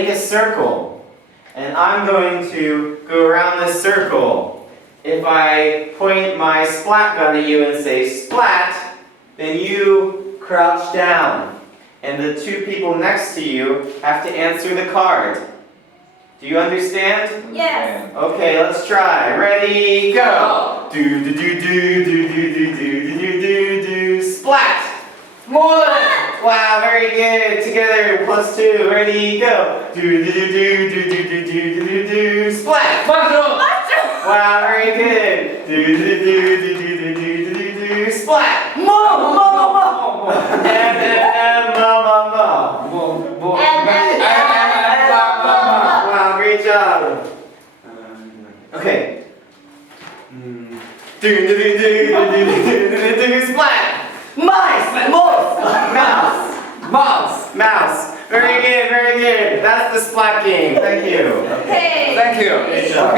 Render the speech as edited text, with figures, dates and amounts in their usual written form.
make a circle. And I'm going to go around this circle. If I point my splat gun at you and say splat, then you crouch down. And the two people next to you have to answer the card. Do you understand? Yes. Okay, let's try. Ready, go! Do do do do do do do do do do do splat! More! Wow, very good. Together, +2. Ready, go! Do do do do do do do do do do splat! Wow, very good. Do do do do do do do do do splat! And mo. Wow, great job. Okay. Do do do do do do do do splat! Mouse! Very good, very good. That's the splat game. Thank you. Hey. Thank you. Great job.